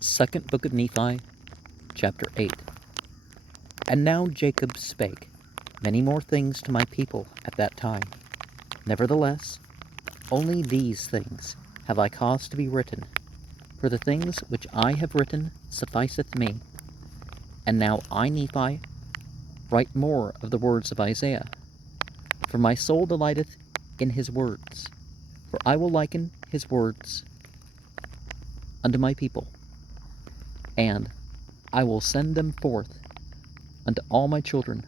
Second Book of Nephi, chapter 8. And now Jacob spake many more things to my people at that time. Nevertheless, only these things have I caused to be written, for the things which I have written sufficeth me. And now I, Nephi, write more of the words of Isaiah, for my soul delighteth in his words. For I will liken his words unto my people, and I will send them forth unto all my children.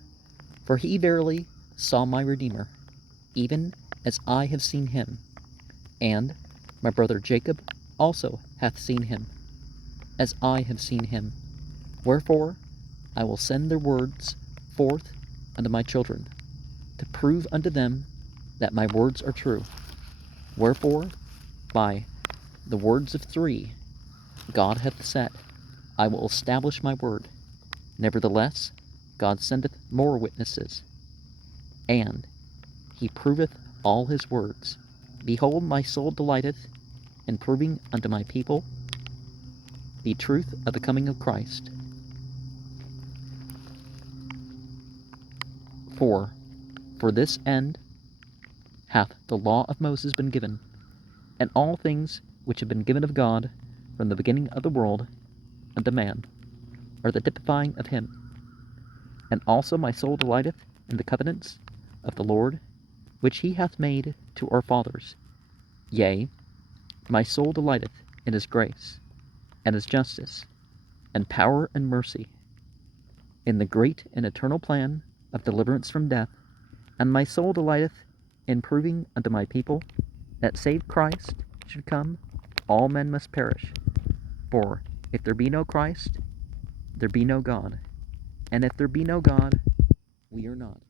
For he verily saw my Redeemer, even as I have seen him, and my brother Jacob also hath seen him, as I have seen him. Wherefore I will send their words forth unto my children, to prove unto them that my words are true. Wherefore, by the words of three God hath said, I will establish my word. Nevertheless, God sendeth more witnesses, and he proveth all his words. Behold, my soul delighteth in proving unto my people the truth of the coming of Christ. For this end hath the law of Moses been given, and all things which have been given of God from the beginning of the world unto man are the typifying of him. And also my soul delighteth in the covenants of the Lord, which he hath made to our fathers. Yea, my soul delighteth in his grace, and his justice, and power and mercy, in the great and eternal plan of deliverance from death. And my soul delighteth in proving unto my people that save Christ should come, all men must perish. For if there be no Christ, there be no God. And if there be no God, we are not.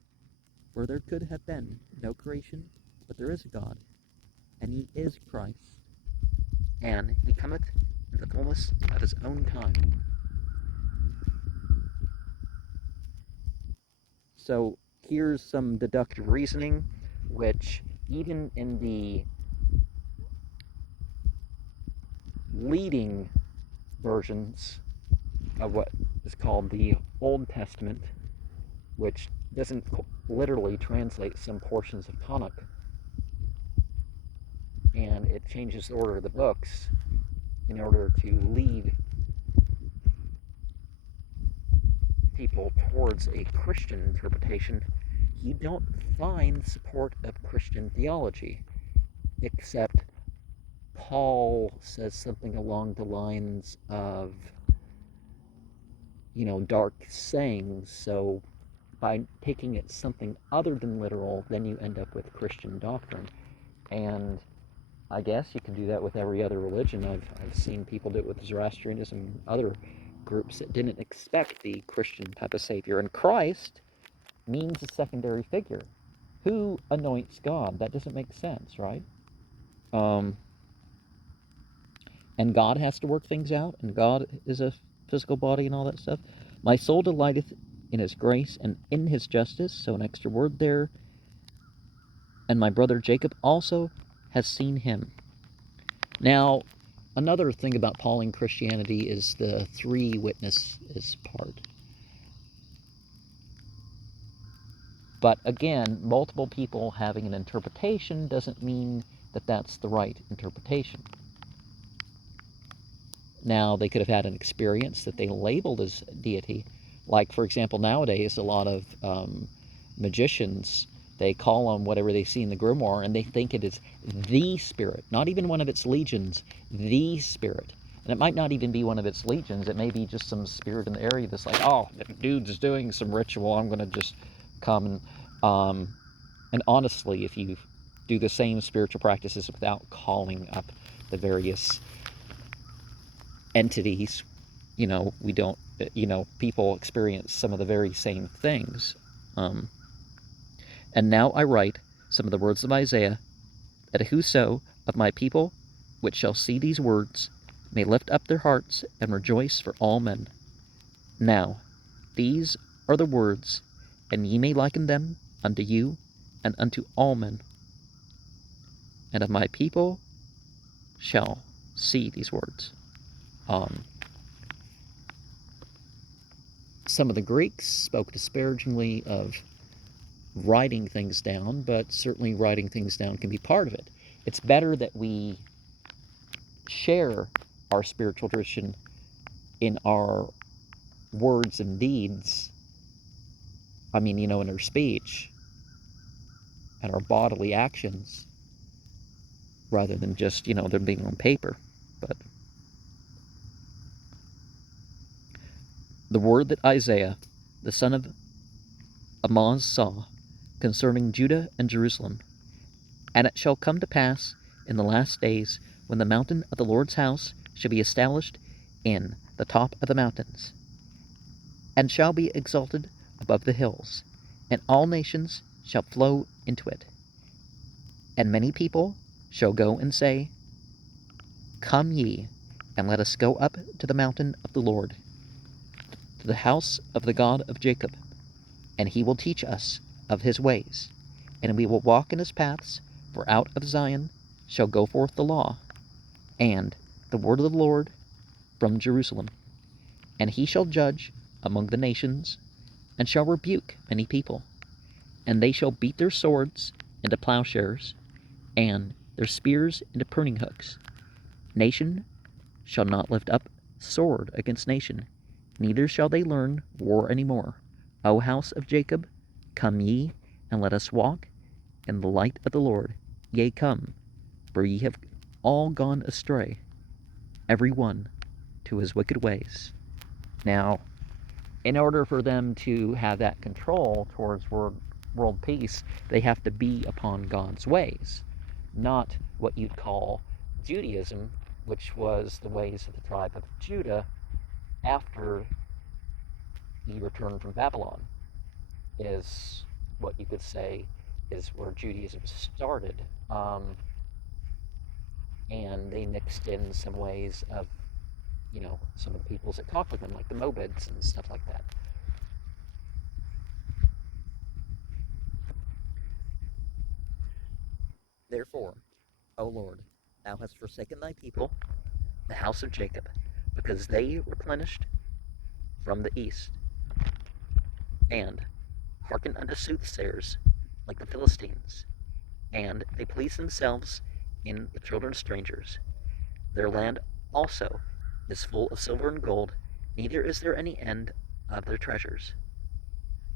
For there could have been no creation, but there is a God, and he is Christ, and he cometh in the fullness of his own time. So here's some deductive reasoning, which even in the leading versions of what is called the Old Testament, which doesn't literally translate some portions of Tanakh, and it changes the order of the books in order to lead people towards a Christian interpretation. You don't find support of Christian theology, except Paul says something along the lines of, dark sayings. So by taking it something other than literal, then you end up with Christian doctrine. And I guess you can do that with every other religion. I've seen people do it with Zoroastrianism and other groups that didn't expect the Christian type of savior. And Christ means a secondary figure. Who anoints God? That doesn't make sense, right? And God has to work things out, and God is a physical body and all that stuff. My soul delighteth in his grace and in his justice, so an extra word there. And my brother Jacob also has seen him. Now, another thing about Pauline Christianity is the three witnesses part. But again, multiple people having an interpretation doesn't mean that that's the right interpretation. Now, they could have had an experience that they labeled as deity. Like, for example, nowadays, a lot of magicians, they call on whatever they see in the grimoire, and they think it is the spirit, not even one of its legions, the spirit. And it might not even be one of its legions. It may be just some spirit in the area that's like, oh, that dude's doing some ritual, I'm going to just come. And honestly, if you do the same spiritual practices without calling up the various entities, we don't, people experience some of the very same things. And now I write some of the words of Isaiah, that whoso of my people which shall see these words may lift up their hearts and rejoice for all men. Now these are the words, and ye may liken them unto you and unto all men. And of my people shall see these words. Some of the Greeks spoke disparagingly of writing things down, but certainly writing things down can be part of it. It's better that we share our spiritual tradition in our words and deeds. I mean, in our speech and our bodily actions, rather than just, them being on paper. But the word that Isaiah, the son of Amoz, saw concerning Judah and Jerusalem. And it shall come to pass in the last days, when the mountain of the Lord's house shall be established in the top of the mountains, and shall be exalted above the hills, and all nations shall flow into it. And many people shall go and say, Come ye, and let us go up to the mountain of the Lord, to the house of the God of Jacob, and he will teach us of his ways, and we will walk in his paths. For out of Zion shall go forth the law, and the word of the Lord from Jerusalem. And he shall judge among the nations, and shall rebuke many people. And they shall beat their swords into plowshares, and their spears into pruning hooks. Nation shall not lift up sword against nation, neither shall they learn war any more. O house of Jacob, come ye, and let us walk in the light of the Lord. Yea, come, for ye have all gone astray, every one to his wicked ways. Now, in order for them to have that control towards world peace, they have to be upon God's ways, not what you'd call Judaism, which was the ways of the tribe of Judah after he returned from Babylon, is what you could say is where Judaism started. And they mixed in some ways of, some of the peoples that talked with them, like the Moabites and stuff like that. Therefore, O Lord, thou hast forsaken thy people, the house of Jacob, because they replenished from the east, and hearkened unto soothsayers like the Philistines, and they please themselves in the children of strangers. Their land also is full of silver and gold, neither is there any end of their treasures.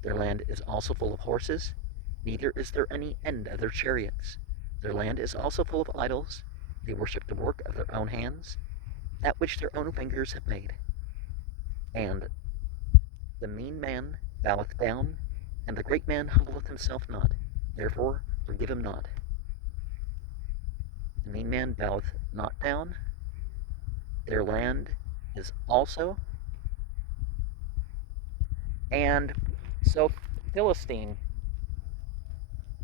Their land is also full of horses, neither is there any end of their chariots. Their land is also full of idols. They worship the work of their own hands, that which their own fingers have made. And the mean man boweth down, and the great man humbleth himself not. Therefore forgive him not. The mean man boweth not down. Their land is also. And so Philistine,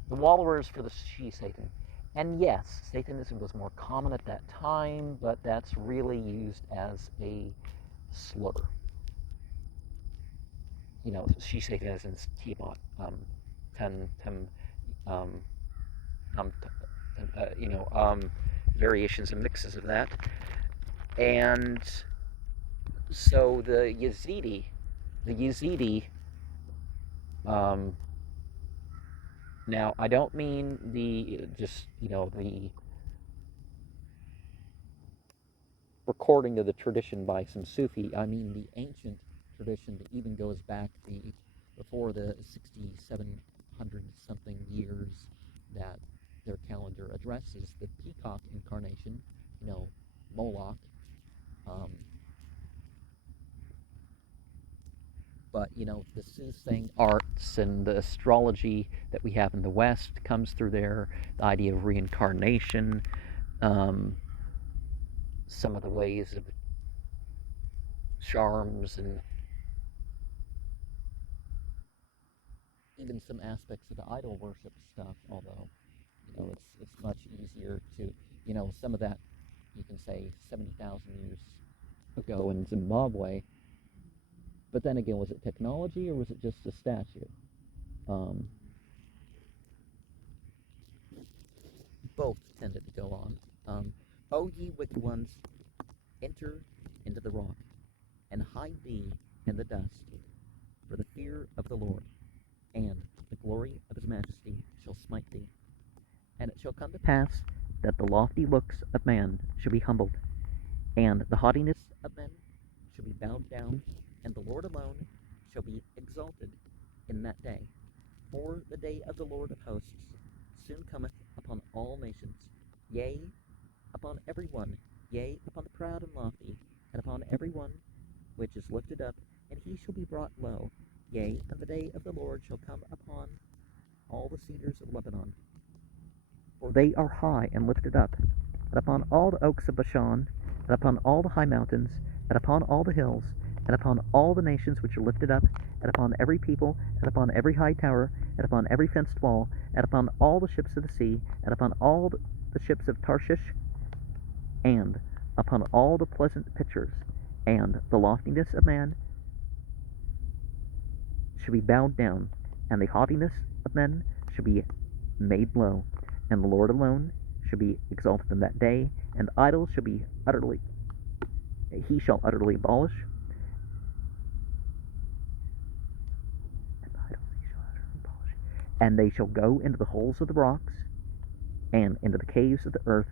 the wallowers for the she-Satan. And yes, Satanism was more common at that time, but that's really used as a slur. She-Satan as in Tiamat, um, um, variations and mixes of that. And so the Yazidi, now I don't mean the recording of the tradition by some Sufi. I mean the ancient tradition that even goes back before the 6,700 something years that their calendar addresses the peacock incarnation, Moloch. Um, but the soothsaying arts and the astrology that we have in the West comes through there. The idea of reincarnation, some of the ways of charms, and even some aspects of the idol worship stuff. Although it's much easier to some of that you can say 70,000 years ago in Zimbabwe. But then again, was it technology or was it just a statue? Um, Both tended to go on. O ye wicked ones, enter into the rock, and hide thee in the dust. for the fear of the Lord, and the glory of his majesty shall smite thee. And it shall come to pass that the lofty looks of man shall be humbled, and the haughtiness of men shall be bowed down, and the Lord alone shall be exalted in that day. For the day of the Lord of hosts soon cometh upon all nations, yea, upon every one, yea, upon the proud and lofty, and upon every one which is lifted up, and he shall be brought low. Yea, and the day of the Lord shall come upon all the cedars of Lebanon, for they are high and lifted up, and upon all the oaks of Bashan, and upon all the high mountains, and upon all the hills, and upon all the nations which are lifted up, and upon every people, and upon every high tower, and upon every fenced wall, and upon all the ships of the sea, and upon all the ships of Tarshish, and upon all the pleasant pictures, and the loftiness of man shall be bowed down, and the haughtiness of men shall be made low, and the Lord alone shall be exalted in that day, and idols shall be utterly, he shall utterly abolish, and they shall go into the holes of the rocks, and into the caves of the earth,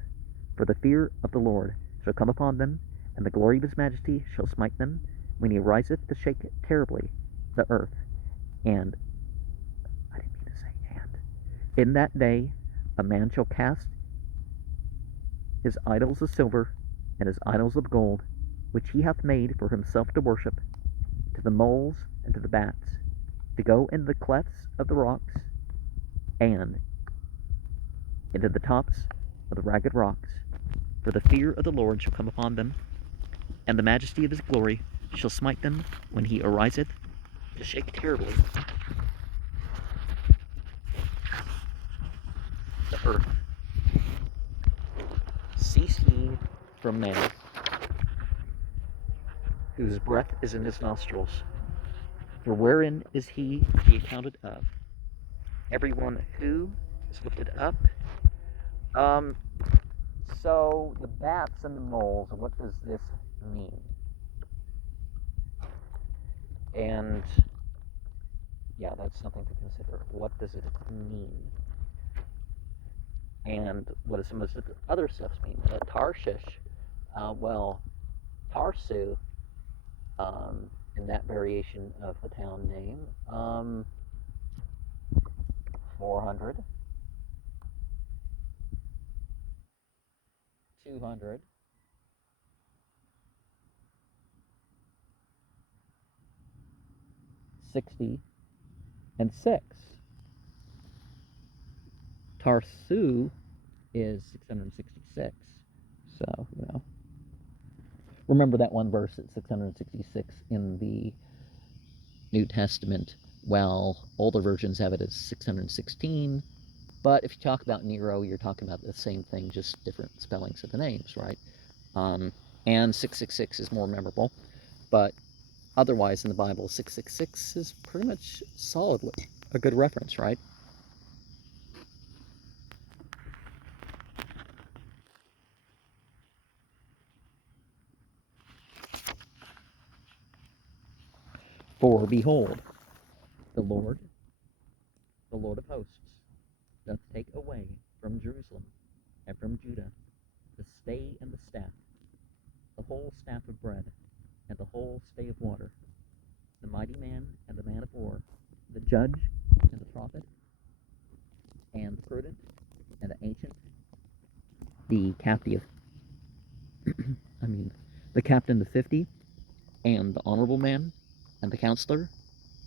for the fear of the Lord shall come upon them, and the glory of his majesty shall smite them, when he riseth to shake terribly the earth. And, I didn't mean to say and, in that day a man shall cast his idols of silver, and his idols of gold, which he hath made for himself to worship, to the moles and to the bats, to go into the clefts of the rocks, and into the tops of the ragged rocks. For the fear of the Lord shall come upon them, and the majesty of his glory shall smite them, when he ariseth to shake terribly the earth. Cease ye from man, whose breath is in his nostrils, for wherein is he to be accounted of? Everyone who is lifted up. So the bats and the moles, what does this mean? And yeah, that's something to consider. What does it mean? And what does some of this other stuff mean? Tarshish, well, Tarsu, in that variation of the town name, 400, 200, 60, and 6. Tarsu is 666. So, remember that one verse at 666 in the New Testament. Well, older versions have it as 616. But if you talk about Nero, you're talking about the same thing, just different spellings of the names, right? And 666 is more memorable. But otherwise, in the Bible, 666 is pretty much solidly a good reference, right? For behold, the Lord of hosts, doth take away from Jerusalem and from Judah the stay and the staff, the whole staff of bread, and the whole stay of water, the mighty man and the man of war, the judge and the prophet, and the prudent and the ancient, the captive, the captain of 50, and the honorable man, and the counselor,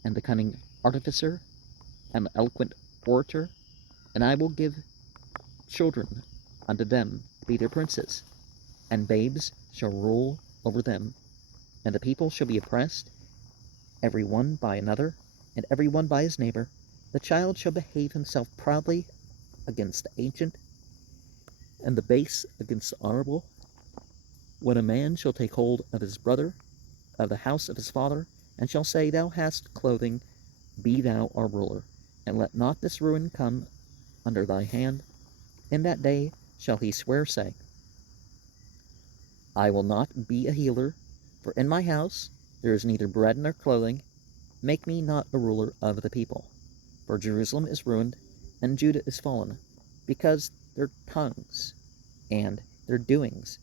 and the cunning artificer, and the eloquent orator, and I will give children unto them to be their princes, and babes shall rule over them, and the people shall be oppressed, every one by another, and every one by his neighbor. The child shall behave himself proudly against the ancient, and the base against the honorable. When a man shall take hold of his brother, of the house of his father, and shall say, Thou hast clothing, be thou our ruler, and let not this ruin come under thy hand. In that day shall he swear, saying, I will not be a healer, for in my house there is neither bread nor clothing, Make me not a ruler of the people. For Jerusalem is ruined, and Judah is fallen, because their tongues and their doings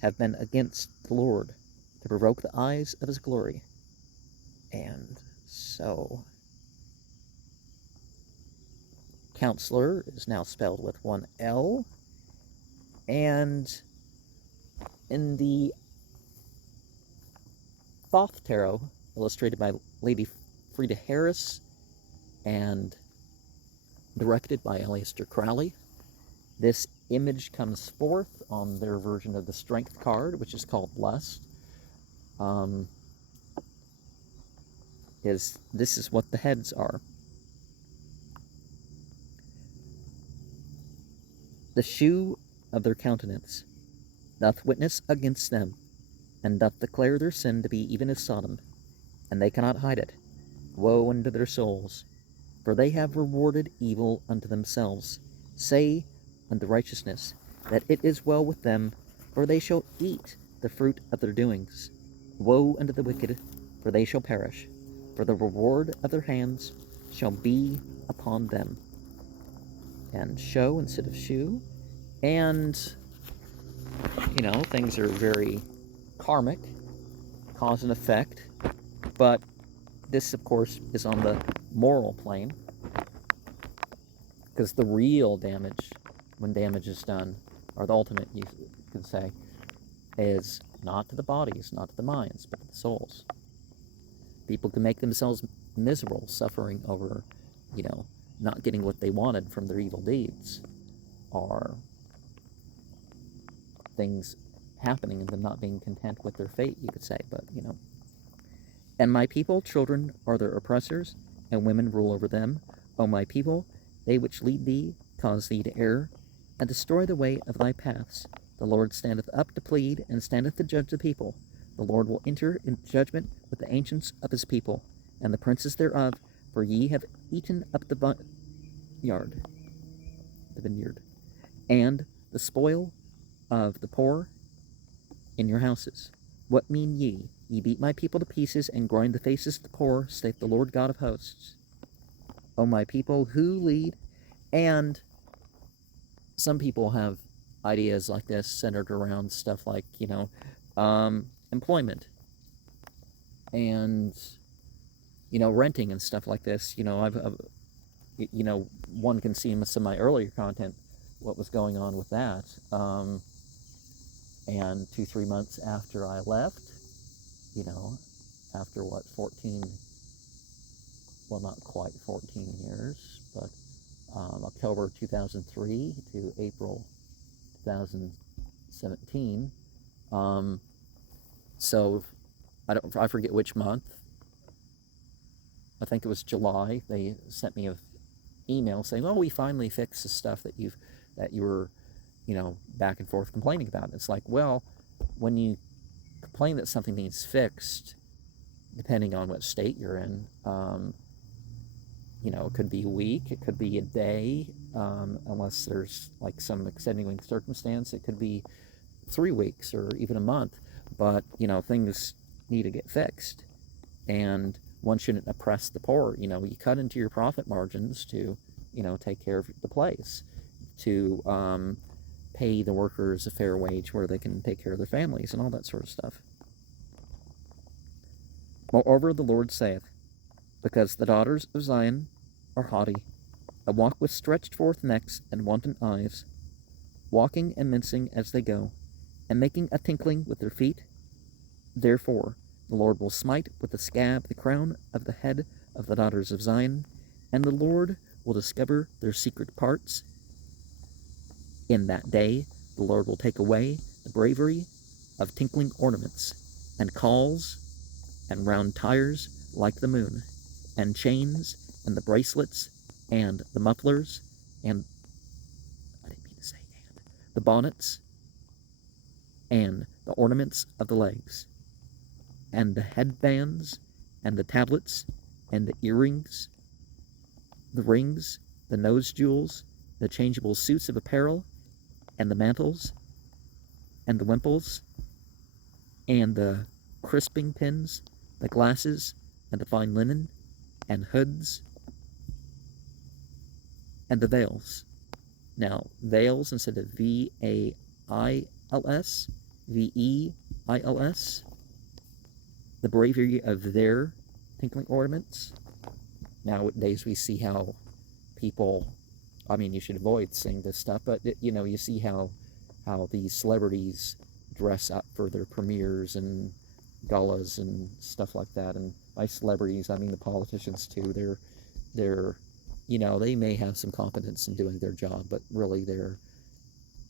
have been against the Lord, to provoke the eyes of his glory. And so, Counselor is now spelled with one L, and in the Thoth Tarot, illustrated by Lady Frida Harris and directed by Aleister Crowley, this image comes forth on their version of the Strength card, which is called Lust. This is what the heads are. The shoe of their countenance doth witness against them, and doth declare their sin to be even as Sodom, and they cannot hide it. Woe unto their souls, for they have rewarded evil unto themselves. Say unto righteousness, that it is well with them, for they shall eat the fruit of their doings. Woe unto the wicked, for they shall perish, for the reward of their hands shall be upon them. And show instead of shoe. And, things are very karmic, cause and effect, but this, of course, is on the moral plane, because the real damage, when damage is done, or the ultimate, you could say, is not to the bodies, not to the minds, but to the souls. People can make themselves miserable, suffering over, not getting what they wanted from their evil deeds, or things happening and them not being content with their fate, you could say, but, And my people, children, are their oppressors, and women rule over them. O my people, they which lead thee cause thee to err, and destroy the way of thy paths. The Lord standeth up to plead, and standeth to judge the people. The Lord will enter into judgment with the ancients of his people, and the princes thereof, for ye have eaten up the vineyard, and the spoil of the poor in your houses. What mean ye? Ye beat my people to pieces, and grind the faces of the poor, saith the Lord God of hosts. O my people, who lead? And some people have ideas like this centered around stuff like, employment and, renting and stuff like this. One can see in some of my earlier content what was going on with that. And 2-3 months after I left, after 14, well, not quite 14 years, but October 2003 to April 2017. So I forget which month. I think it was July. They sent me an email saying, "Oh, we finally fixed the stuff that you were, back and forth complaining about." It's like, well, when you complain that something needs fixed, depending on what state you're in, it could be a week, it could be a day, unless there's like some extenuating circumstance, it could be 3 weeks or even a month, but, things need to get fixed, and one shouldn't oppress the poor. You cut into your profit margins to, take care of the place, to pay the workers a fair wage where they can take care of their families and all that sort of stuff. Moreover, the Lord saith, because the daughters of Zion are haughty, and walk with stretched forth necks and wanton eyes, walking and mincing as they go, and making a tinkling with their feet, therefore the Lord will smite with the scab the crown of the head of the daughters of Zion, and the Lord will discover their secret parts. In that day the Lord will take away the bravery of tinkling ornaments, and calls, and round tires like the moon, and chains, and the bracelets, and the mufflers, and, the bonnets, and the ornaments of the legs, and the headbands, and the tablets, and the earrings, the rings, the nose jewels, the changeable suits of apparel, and the mantles, and the wimples, and the crisping pins, the glasses, and the fine linen, and hoods, and the veils. Now, veils instead of V-A-I-L-S, V-E-I-L-S, the bravery of their tinkling ornaments. Nowadays we see how people, I mean, you should avoid saying this stuff, but you see how these celebrities dress up for their premieres and galas and stuff like that. And by celebrities, I mean the politicians too. They're they may have some competence in doing their job, but really they're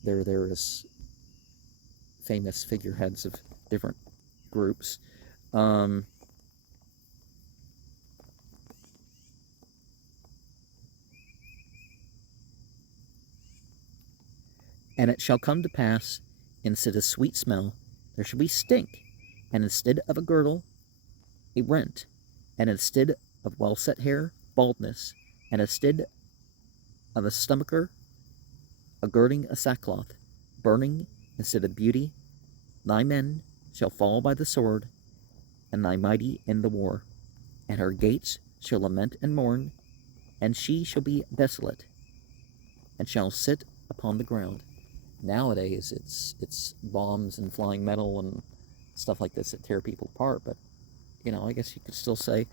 there as famous figureheads of different groups. And it shall come to pass, instead of sweet smell, there shall be stink, and instead of a girdle, a rent, and instead of well set hair, baldness, and instead of a stomacher, a girding of sackcloth, burning instead of beauty. Thy men shall fall by the sword, and thy mighty in the war. And her gates shall lament and mourn, and she shall be desolate, and shall sit upon the ground. Nowadays, it's bombs and flying metal and stuff like this that tear people apart. But I guess you could still say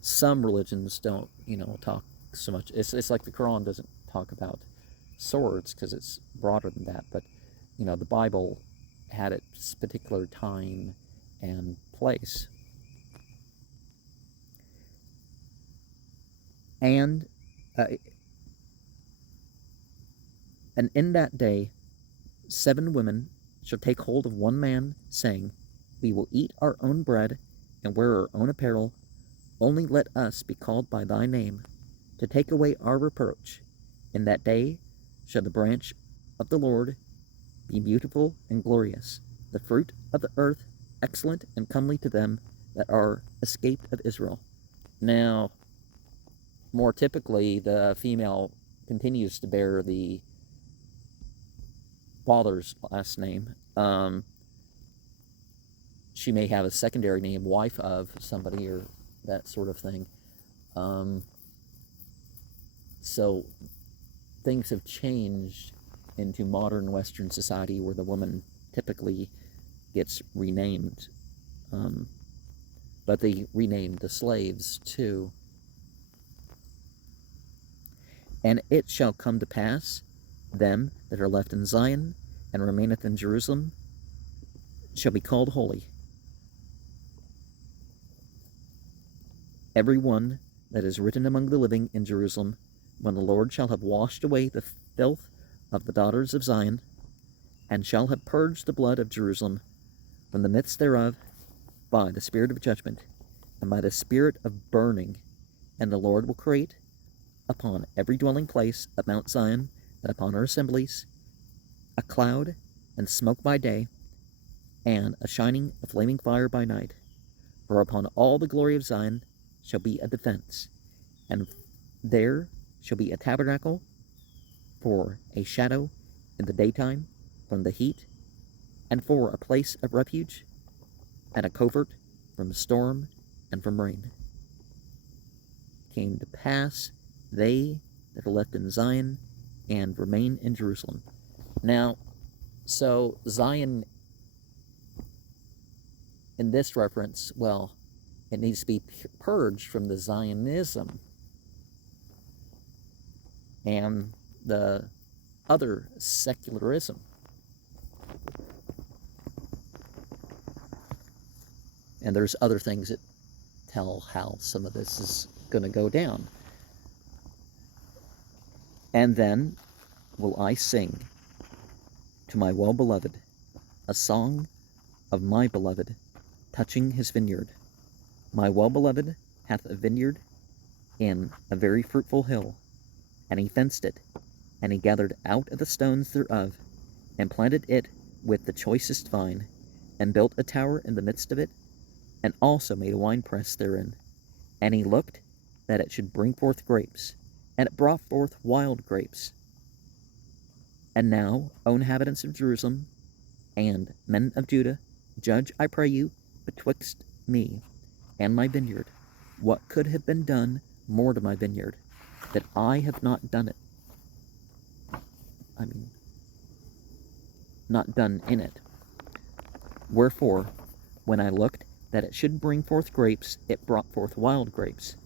some religions don't talk so much. It's like the Quran doesn't talk about swords because it's broader than that. But the Bible had its particular time and place. And in that day 7 women shall take hold of one man, saying, We will eat our own bread and wear our own apparel. Only let us be called by thy name, to take away our reproach. In that day shall the branch of the Lord be beautiful and glorious, the fruit of the earth excellent and comely to them that are escaped of Israel. Now, more typically, the female continues to bear the father's last name. She may have a secondary name, wife of somebody, or that sort of thing. So things have changed into modern Western society where the woman typically gets renamed. But they renamed the slaves too. And it shall come to pass, them that are left in Zion and remaineth in Jerusalem shall be called holy. Every one that is written among the living in Jerusalem, when the Lord shall have washed away the filth of the daughters of Zion, and shall have purged the blood of Jerusalem from the midst thereof by the spirit of judgment, and by the spirit of burning. And the Lord will create upon every dwelling place of Mount Zion, and upon our assemblies, a cloud and smoke by day, and a shining, a flaming fire by night. For upon all the glory of Zion shall be a defense, and there shall be a tabernacle for a shadow in the daytime from the heat, and for a place of refuge, and a covert from storm and from rain. Came to pass, they that are left in Zion and remain in Jerusalem. Now, so Zion, in this reference, well, it needs to be purged from the Zionism and the other secularism. And there's other things that tell how some of this is going to go down. And then will I sing to my well-beloved a song of my beloved touching his vineyard. My well-beloved hath a vineyard in a very fruitful hill, and he fenced it, and he gathered out of the stones thereof, and planted it with the choicest vine, and built a tower in the midst of it, and also made a winepress therein. And he looked that it should bring forth grapes, and it brought forth wild grapes. And now, O inhabitants of Jerusalem, and men of Judah, judge, I pray you, betwixt me and my vineyard. What could have been done more to my vineyard, that I have not done it? I mean, not done in it. Wherefore, when I looked that it should bring forth grapes, it brought forth wild grapes.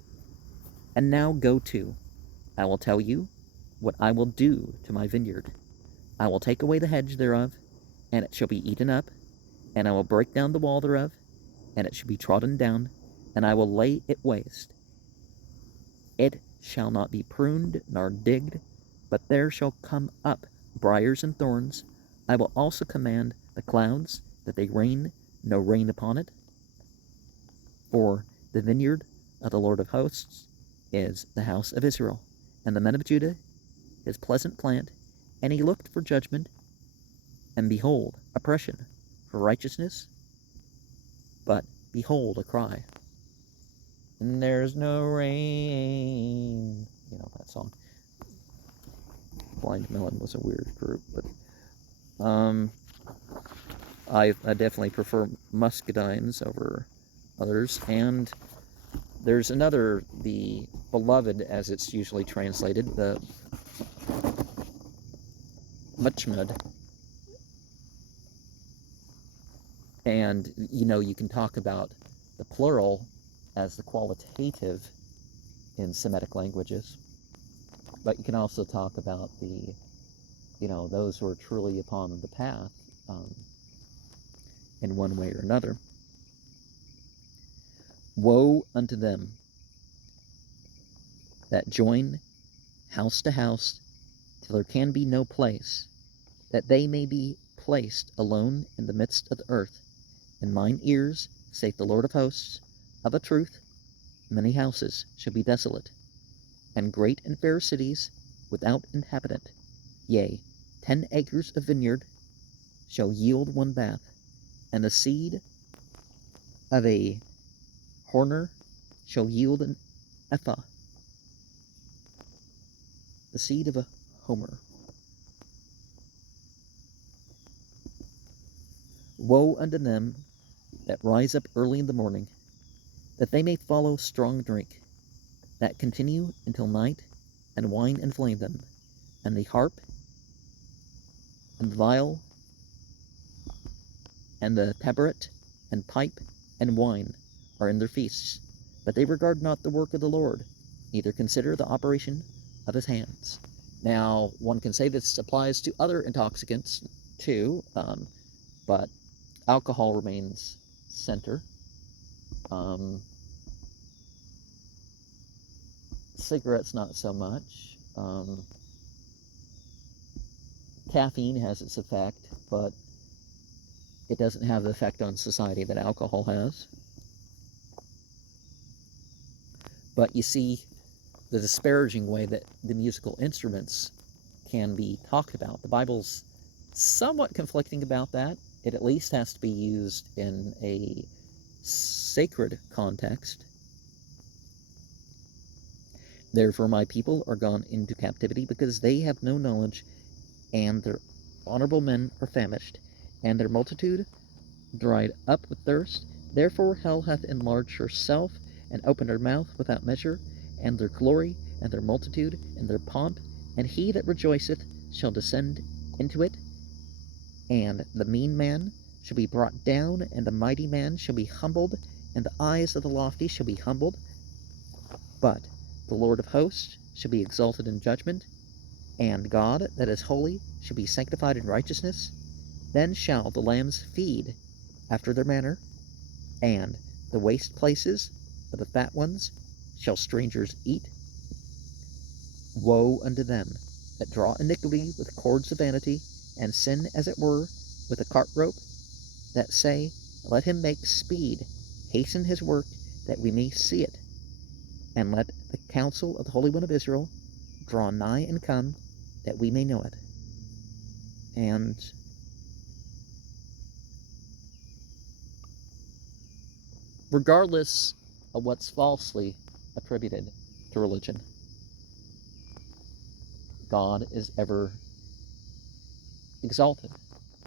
And now go to, I will tell you what I will do to my vineyard. I will take away the hedge thereof, and it shall be eaten up, and I will break down the wall thereof, and it shall be trodden down, and I will lay it waste. It shall not be pruned nor digged, but there shall come up briars and thorns. I will also command the clouds that they rain no rain upon it. For the vineyard of the Lord of hosts is the house of Israel, and the men of Judah his pleasant plant. And he looked for judgment, and behold, oppression, for righteousness, but behold, a cry. And there's no rain. You know that song. Blind Melon was a weird group, but I definitely prefer muscadines over others. And there's another, the beloved, as it's usually translated, the muchmud. And, you know, you can talk about the plural as the qualitative in Semitic languages. But you can also talk about the, you know, those who are truly upon the path in one way or another. Woe unto them that join house to house till there can be no place, that they may be placed alone in the midst of the earth. In mine ears, saith the Lord of hosts, of a truth, many houses shall be desolate, and great and fair cities without inhabitant. Yea, 10 acres of vineyard shall yield one bath, and the seed of a horner shall yield an ephah. The seed of a homer. Woe unto them that rise up early in the morning, that they may follow strong drink, that continue until night, and wine inflame them, and the harp, and the viol, and the tabret, and pipe, and wine are in their feasts, but they regard not the work of the Lord, neither consider the operation of his hands. Now, one can say this applies to other intoxicants too, but alcohol remains center. Cigarettes, not so much. Caffeine has its effect, but it doesn't have the effect on society that alcohol has. But you see the disparaging way that the musical instruments can be talked about. The Bible's somewhat conflicting about that. It at least has to be used in a sacred context. Therefore my people are gone into captivity, because they have no knowledge, and their honorable men are famished, and their multitude dried up with thirst. Therefore hell hath enlarged herself, and opened her mouth without measure, and their glory, and their multitude, and their pomp, and he that rejoiceth shall descend into it. And the mean man shall be brought down, and the mighty man shall be humbled, and the eyes of the lofty shall be humbled. But the Lord of hosts shall be exalted in judgment, and God that is holy shall be sanctified in righteousness. Then shall the lambs feed after their manner, and the waste places of the fat ones shall strangers eat. Woe unto them that draw iniquity with cords of vanity, and sin as it were with a cart rope, that say, let him make speed, hasten his work, that we may see it. And let the counsel of the Holy One of Israel draw nigh and come, that we may know it. And regardless of what's falsely attributed to religion, God is ever exalted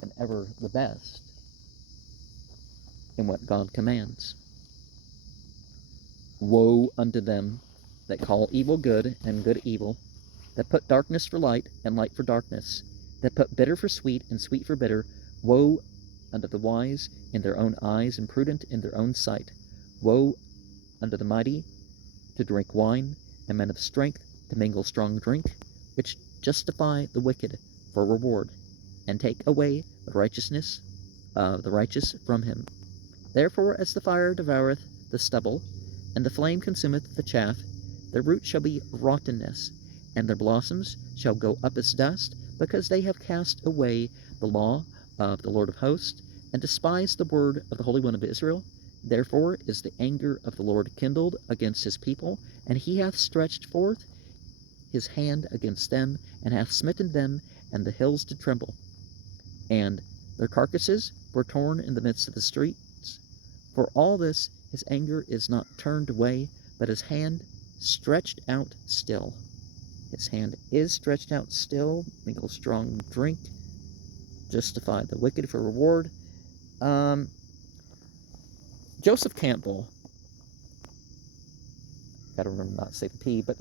and ever the best in what God commands. Woe unto them that call evil good and good evil, that put darkness for light and light for darkness, that put bitter for sweet and sweet for bitter. Woe unto the wise in their own eyes and prudent in their own sight. Woe unto the mighty to drink wine, and men of strength to mingle strong drink, which justify the wicked for reward, and take away the righteousness of the righteous from him. Therefore as the fire devoureth the stubble, and the flame consumeth the chaff, their root shall be rottenness, and their blossoms shall go up as dust, because they have cast away the law of the Lord of hosts, and despised the word of the Holy One of Israel. Therefore is the anger of the Lord kindled against his people, and he hath stretched forth his hand against them, and hath smitten them, and the hills did tremble. And their carcasses were torn in the midst of the streets. For all this his anger is not turned away, but his hand stretched out still. His hand is stretched out still, mingle strong drink, justify the wicked for reward. Joseph Campbell, gotta remember not to say the P, but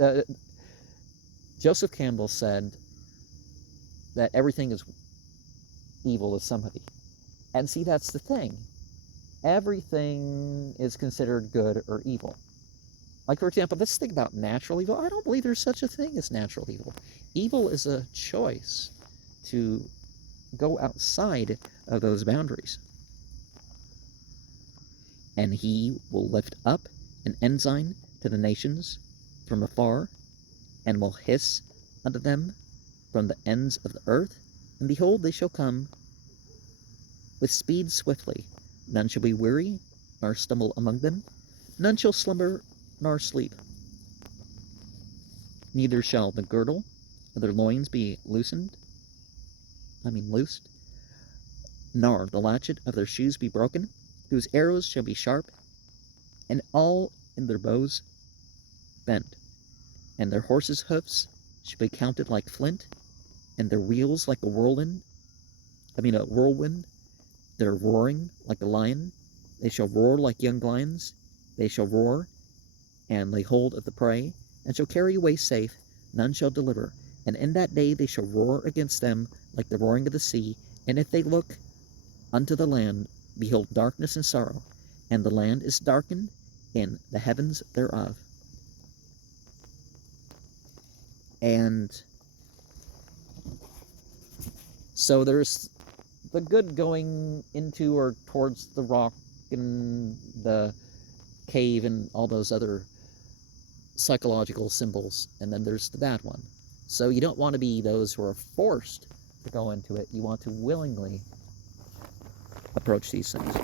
Joseph Campbell said that everything is evil to somebody. And see, that's the thing. Everything is considered good or evil. Like, for example, let's think about natural evil. I don't believe there's such a thing as natural evil. Evil is a choice to go outside of those boundaries. And he will lift up an ensign to the nations from afar, and will hiss unto them from the ends of the earth. And behold, they shall come with speed swiftly. None shall be weary, nor stumble among them. None shall slumber, nor sleep. Neither shall the girdle of their loins be loosed, nor the latchet of their shoes be broken, whose arrows shall be sharp, and all in their bows bent. And their horses' hoofs shall be counted like flint, and their wheels like a whirlwind. Their roaring like a lion. They shall roar like young lions. They shall roar and lay hold of the prey, and shall carry away safe. None shall deliver. And in that day they shall roar against them like the roaring of the sea. And if they look unto the land, behold darkness and sorrow, and the land is darkened in the heavens thereof. And so there's the good going into or towards the rock and the cave and all those other psychological symbols, and then there's the bad one. So you don't want to be those who are forced to go into it. You want to willingly approach these things.